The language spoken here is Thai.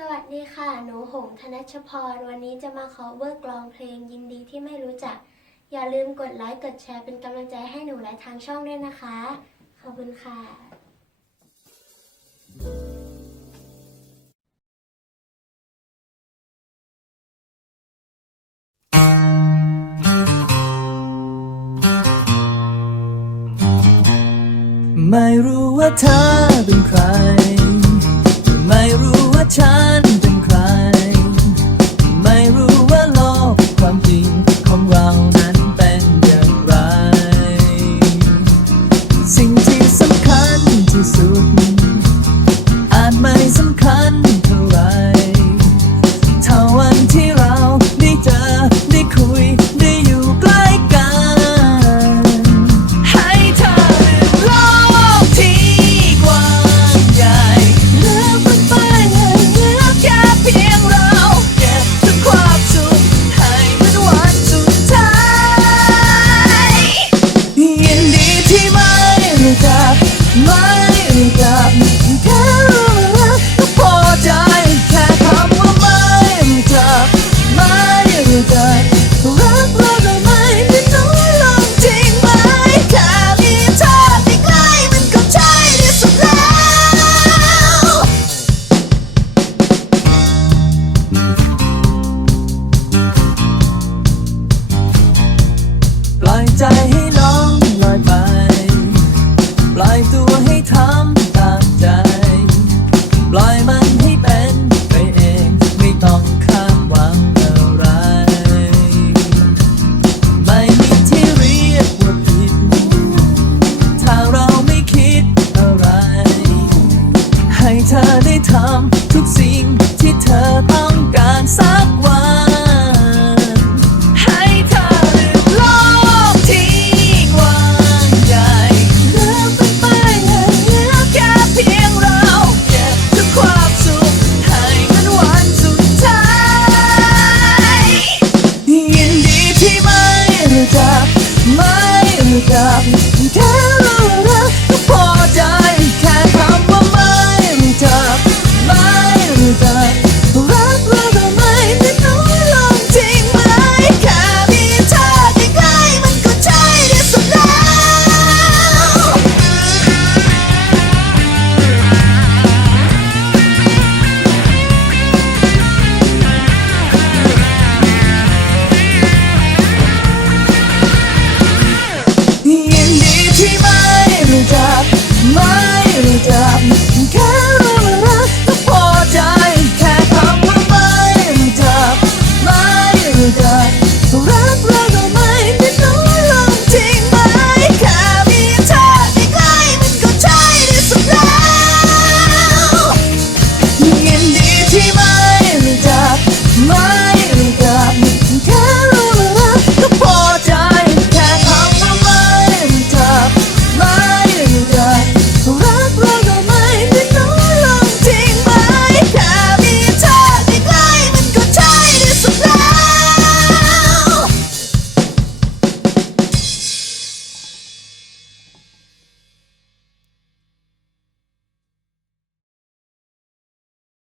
สวัสดีค่ะ หนูหงธนชพร วันนี้จะมาขอเวอร์กลองเพลงยินดีที่ไม่รู้จัก อย่าลืมกดไลค์ กดแชร์เป็นกำลังใจให้หนูและทางช่องด้วยนะคะ ขอบคุณค่ะ ไม่รู้ว่าเธอเป็นใคร ไม่รู้ ฉัน ใจให้น้องลอยไป ปล่อยตัวให้ทำตามใจ ปล่อยมันให้เป็นไปเอง ไม่ต้องคาดหวังอะไร ไม่มีที่เรียกว่าผิด ถ้เราไม่คิดอะไร ให้เธอได้ทำทุกสิ่งที่เธอต้องการสักวัน